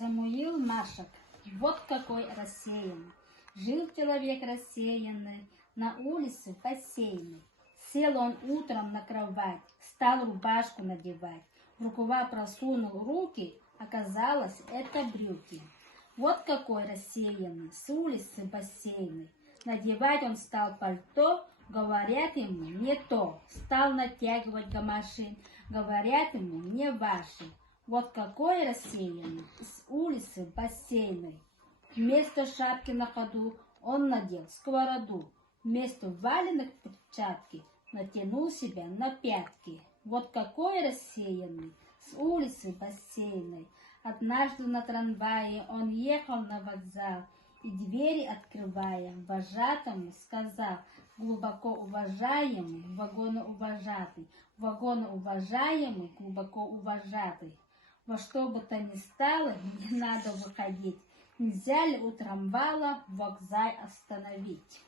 Самуил Машек, вот какой рассеянный. Жил человек рассеянный на улице бассейной. Сел он утром на кровать, стал рубашку надевать. В рукава просунул руки, оказалось, это брюки. Вот какой рассеянный, с улицы бассейной. Надевать он стал пальто, говорят ему не то. Стал натягивать гамаши, говорят ему не ваши. Вот какой рассеянный, с улицы бассейной. Вместо шапки на ходу он надел сковороду. Вместо валенок перчатки натянул себя на пятки. Вот какой рассеянный, с улицы бассейной. Однажды на трамвае он ехал на вокзал и двери открывая, вожатому сказал: глубоко уважаемый, вагоноуважатый, вагоноуважаемый, глубоко уважатый. Во что бы то ни стало, не надо выходить. Нельзя ли у трамвая вокзал остановить?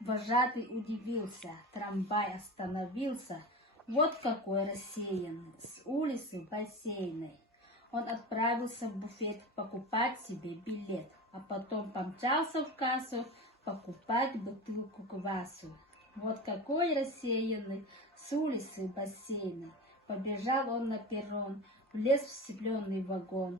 Вожатый удивился, трамвай остановился. Вот какой рассеянный, с улицы бассейной. Он отправился в буфет покупать себе билет, а потом помчался в кассу покупать бутылку квасу. Вот какой рассеянный, с улицы бассейной. Побежал он на перрон, влез в сцепленный вагон.